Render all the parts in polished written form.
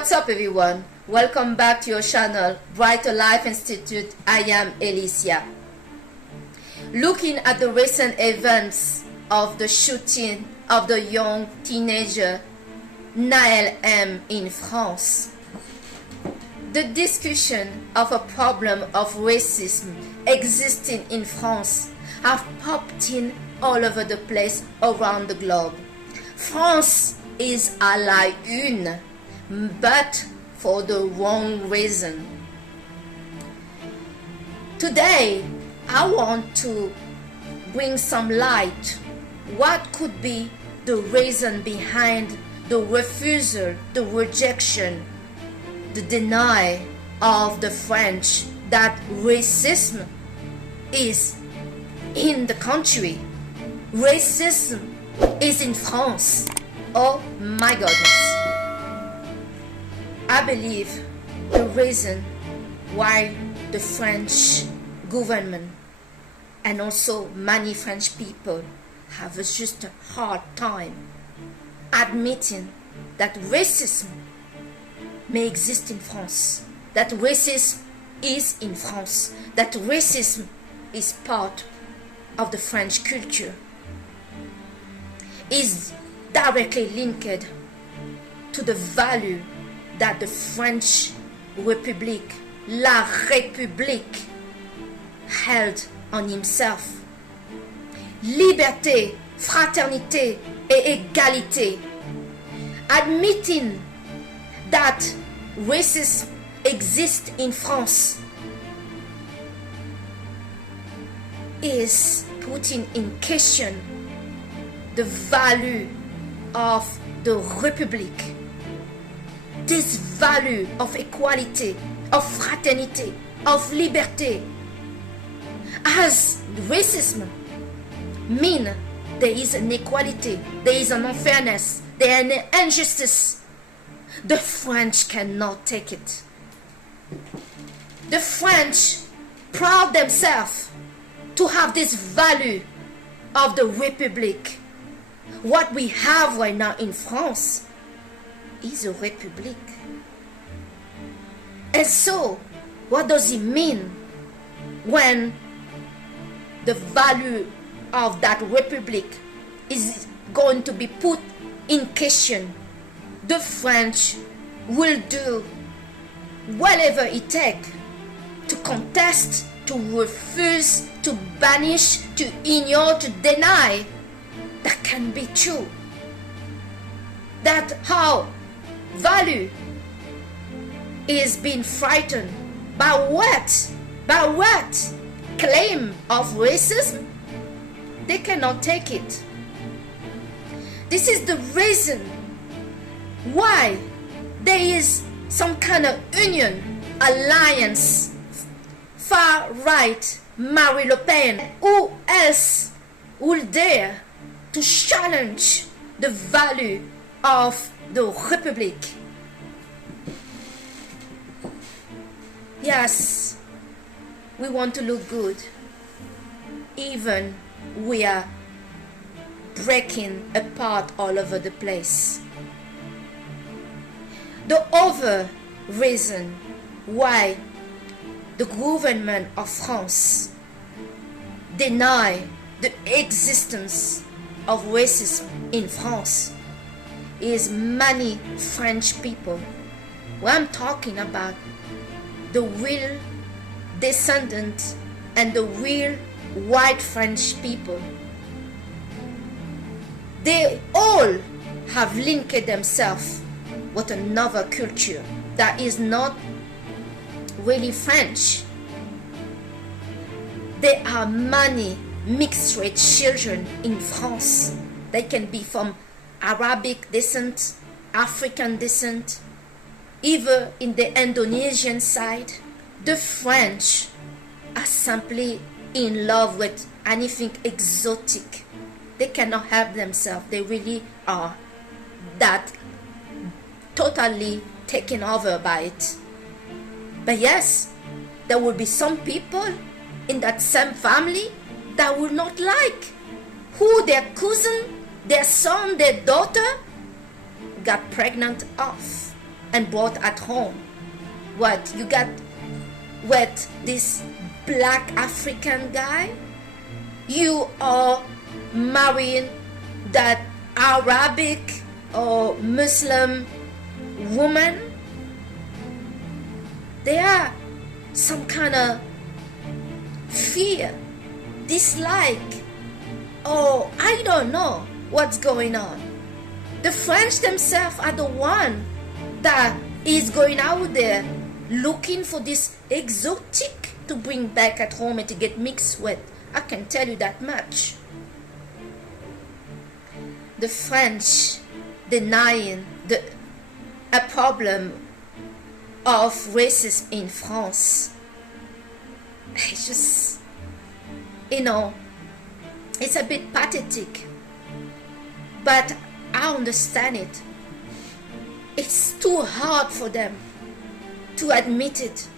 What's up, everyone? Welcome back to your channel, Brighter Life Institute. I am Alicia. Looking at the recent events of the shooting of the young teenager Nahel in France, the discussion of a problem of racism existing in France have popped in all over the place around the globe. France is à la une, but for the wrong reason. Today, I want to bring some light. What could be the reason behind the refusal, the rejection, the denial of the French that racism is in the country? Racism is in France. Oh my goodness. I believe the reason why the French government and also many French people have just a hard time admitting that racism may exist in France, that racism is in France, that racism is part of the French culture, is directly linked to the value that the French Republic, la République, held on himself. Liberté, fraternité et égalité. Admitting that racism exists in France is putting in question the value of the Republic, this value of equality, of fraternity, of liberté. As racism means there is an inequality, there is an unfairness, there is an injustice. The French cannot take it. The French proud themselves to have this value of the Republic. What we have right now in France is a republic. And so, what does it mean when the value of that republic is going to be put in question? The French will do whatever it takes to contest, to refuse, to banish, to ignore, to deny. That can be true. That how value is being frightened by what? By what? Claim of racism? They cannot take it. This is the reason why there is some kind of union, alliance, far right, Marine Le Pen. Who else will dare to challenge the value of the Republic? Yes, we want to look good, even we are breaking apart all over the place. The other reason why the government of France deny the existence of racism in France is many French people. What I'm talking about, the real descendants and the real white French people, they all have linked themselves with another culture that is not really French. There are many mixed race children in France. They can be from Arabic descent, African descent, even in the Indonesian side. The French are simply in love with anything exotic. They cannot help themselves. They really are that totally taken over by it. But yes, there will be some people in that same family that will not like who their cousin, their son, their daughter got pregnant of. and brought at home. What, you got what, this black African guy? You are marrying that Arabic or Muslim woman? There are some kind of fear, dislike, or I don't know what's going on. The French themselves are the one that is going out there looking for this exotic to bring back at home and to get mixed with. I can tell you that much. The French denying a problem of racism in France. It's just, it's a bit pathetic. But I understand it. It's too hard for them to admit it.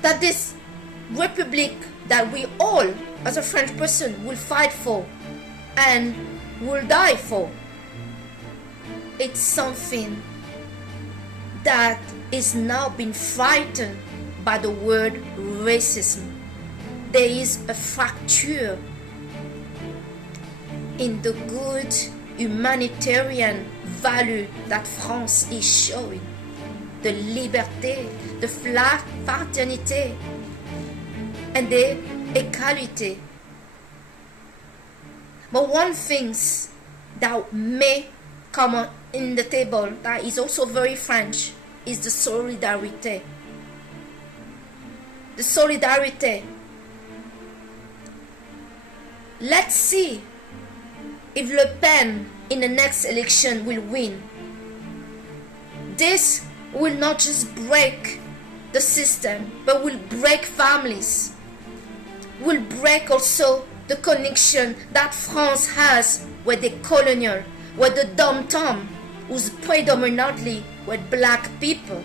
That this republic that we all, as a French person, will fight for and will die for, it's something that is now being frightened by the word racism. There is a fracture in the good humanitarian value that France is showing. The liberté, the fraternité, and the equality. But one thing that may come on in the table that is also very French is the solidarity. The solidarity. Let's see if Le Pen in the next election will win. This will not just break the system, but will break families, will break also the connection that France has with the colonial, with the dom-tom, who's predominantly with black people.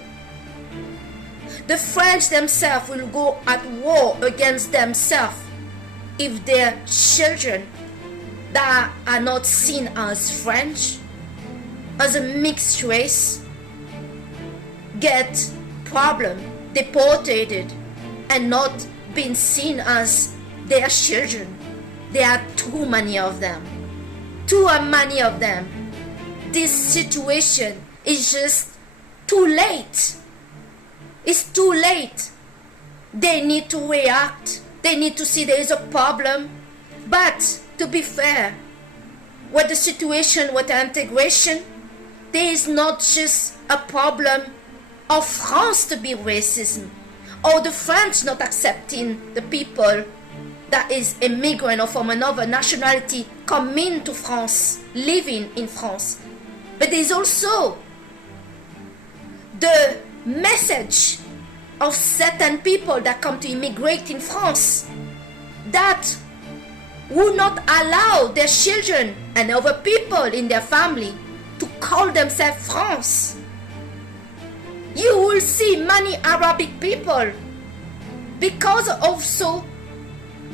The French themselves will go at war against themselves if their children that are not seen as French, as a mixed race, get problem, deported, and not being seen as their children. There are too many of them. This situation is just too late. It's too late. They need to react. They need to see there is a problem. But to be fair, with the situation with the integration, there is not just a problem of France to be racism, or the French not accepting the people that is immigrant or from another nationality coming to France, living in France. But there is also the message of certain people that come to immigrate in France that will not allow their children and other people in their family to call themselves France. You will see many Arabic people, because also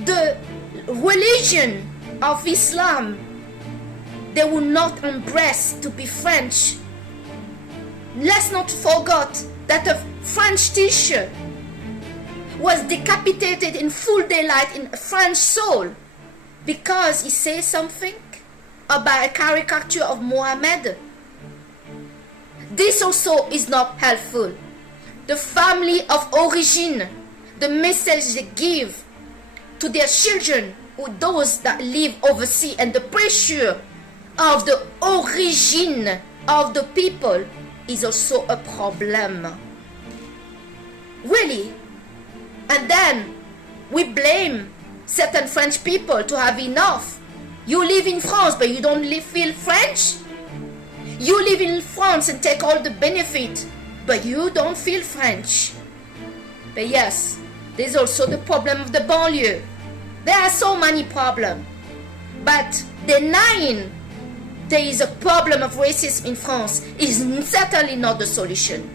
the religion of Islam, they will not embrace to be French. Let's not forget that a French teacher was decapitated in full daylight in French Seoul because he said something about a caricature of Muhammad. This also is not helpful. The family of origin, the message they give to their children or those that live overseas, and the pressure of the origin of the people is also a problem. Really. And then we blame certain French people to have enough. You live in France but you don't feel French? You live in France and take all the benefit, but you don't feel French. But yes, there's also the problem of the banlieue. There are so many problems. But denying there is a problem of racism in France is certainly not the solution.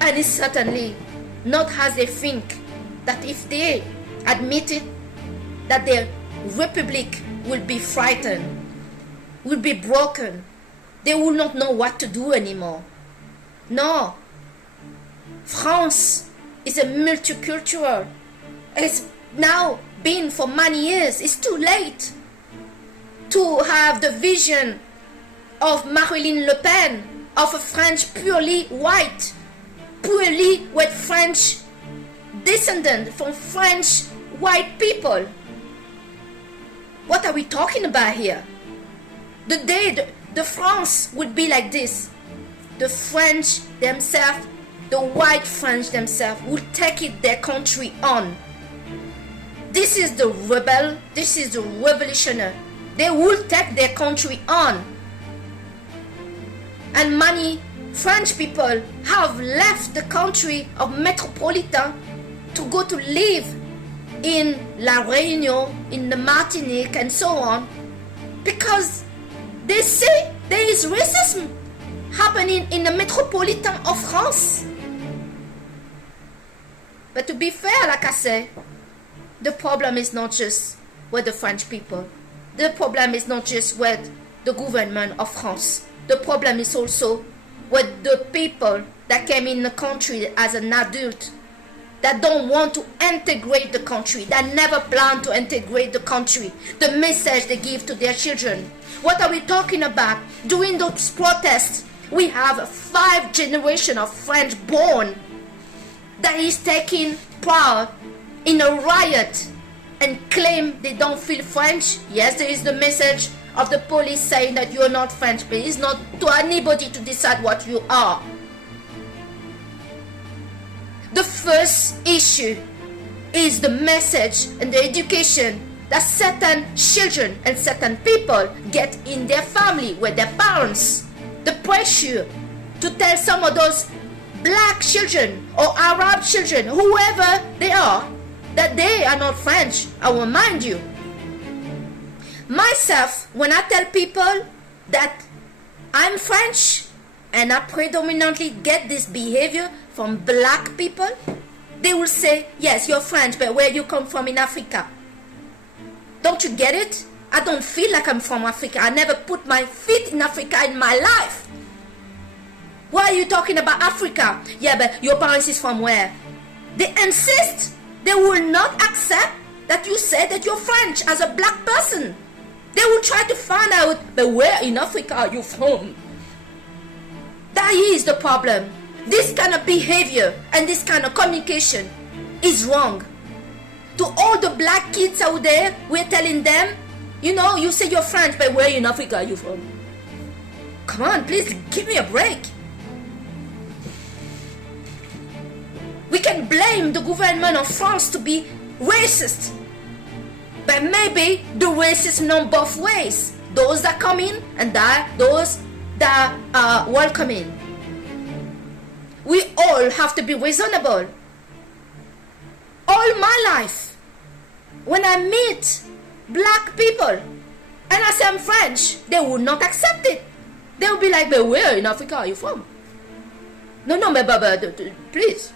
And it's certainly not as they think that if they admit it, that their republic will be frightened. will be broken. They will not know what to do anymore. No. France is a multicultural. It's now been for many years. It's too late to have the vision of Marine Le Pen, of a French purely white French descendant from French white people. What are we talking about here? The day the France would be like this, the French themselves, the white French themselves, would take it their country on. This is the rebel, this is the revolutionary. They will take their country on. And many French people have left the country of metropolitan to go to live in La Réunion, in the Martinique, and so on, because they say there is racism happening in the metropolitan of France. But to be fair, like I say, the problem is not just with the French people. The problem is not just with the government of France. The problem is also with the people that came in the country as an adult, that don't want to integrate the country, that never plan to integrate the country, the message they give to their children. What are we talking about? During those protests, we have 5 generations of French born that is taking part in a riot and claim they don't feel French. Yes, there is the message of the police saying that you're not French, but it's not to anybody to decide what you are. The first issue is the message and the education that certain children and certain people get in their family with their parents. The pressure to tell some of those black children or Arab children, whoever they are, that they are not French. I will remind you. Myself, when I tell people that I'm French and I predominantly get this behavior from black people, they will say, yes, you're French, but where you come from in Africa? Don't you get it? I don't feel like I'm from Africa. I never put my feet in Africa in my life. Why are you talking about Africa? Yeah, but your parents is from where? They insist. They will not accept that you say that you're French as a black person. They will try to find out, but where in Africa are you from? That is the problem. This kind of behavior and this kind of communication is wrong. To all the black kids out there, we're telling them, you know, you say you're French, but where in Africa are you from? Come on, please give me a break. We can blame the government of France to be racist, but maybe the racism on both ways. Those that come in and those that are welcoming. We all have to be reasonable. All my life, when I meet black people and I say I'm French, they will not accept it. They will be like, but where in Africa are you from? No, but please.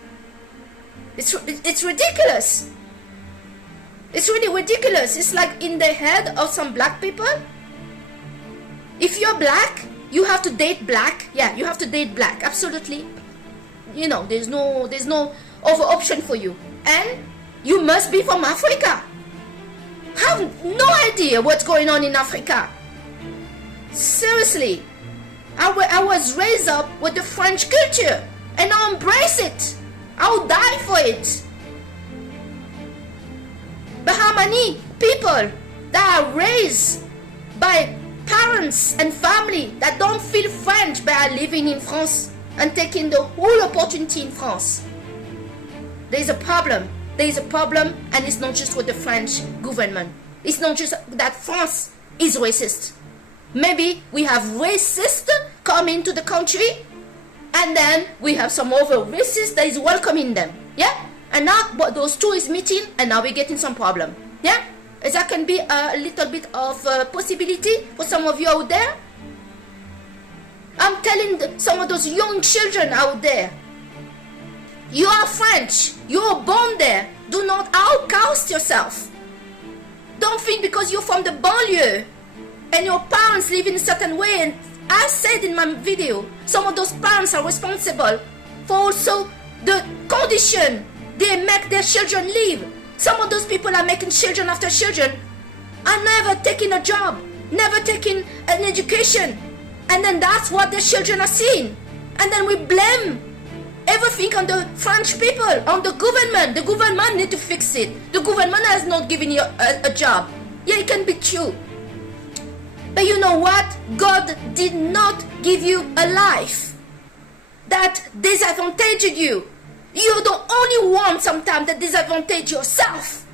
It's ridiculous. It's really ridiculous. It's like in the head of some black people. If you're black, you have to date black. Yeah, you have to date black. Absolutely. You know, there's no other option for you. And you must be from Africa. I have no idea what's going on in Africa. Seriously. I was raised up with the French culture and I embrace it. I'll die for it. But how many people that are raised by parents and family that don't feel French but are living in France and taking the whole opportunity in France? There is a problem. There is a problem, and it's not just with the French government. It's not just that France is racist. Maybe we have racists come into the country, and then we have some other racists that is welcoming them. Yeah? And now those two is meeting, and now we're getting some problem. Yeah? That can be a little bit of possibility for some of you out there. I'm telling some of those young children out there, you are French. You are born there. Do not outcast yourself. Don't think because you're from the banlieue and your parents live in a certain way, and I said in my video, some of those parents are responsible for also the condition they make their children live. Some of those people are making children after children are never taking a job, never taking an education, and then that's what their children are seeing. And then we blame everything on the French people, on the government. The government need to fix it. The government has not given you a job. Yeah, it can be true. But you know what? God did not give you a life that disadvantaged you. You're the only one sometimes that disadvantage yourself.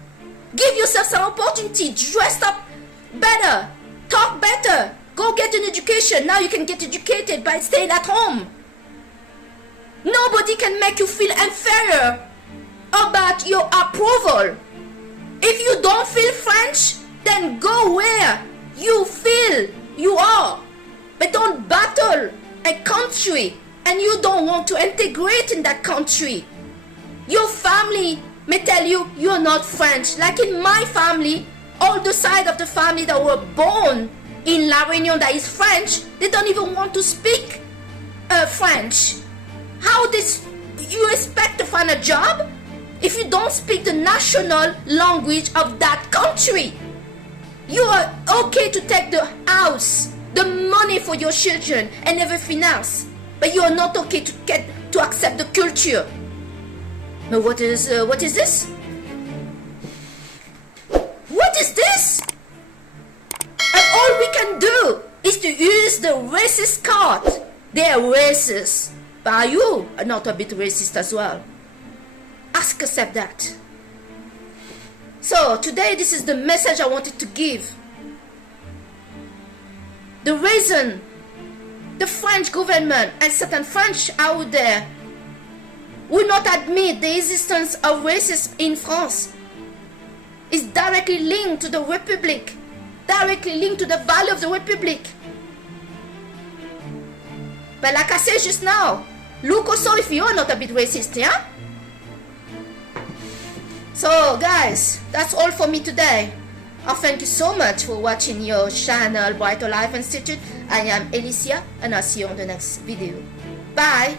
Give yourself some opportunity. Dress up better. Talk better. Go get an education. Now you can get educated by staying at home. Nobody can make you feel inferior about your approval. If you don't feel French, then go where you feel you are. But don't battle a country and you don't want to integrate in that country. Your family may tell you you're not French. Like in my family, all the side of the family that were born in La Réunion that is French, they don't even want to speak French. How you expect to find a job if you don't speak the national language of that country? You are okay to take the house, the money for your children and everything else, but you are not okay to accept the culture. But what is this? What is this? And all we can do is to use the racist card. They are racist. But are you not a bit racist as well? Accept that. So today this is the message I wanted to give. The reason the French government and certain French out there will not admit the existence of racism in France is directly linked to the Republic, directly linked to the value of the Republic. But like I said just now, look also if you are not a bit racist, yeah? So guys, that's all for me today. I thank you so much for watching your channel Brighter Life Institute. I am Alicia and I'll see you on the next video. Bye!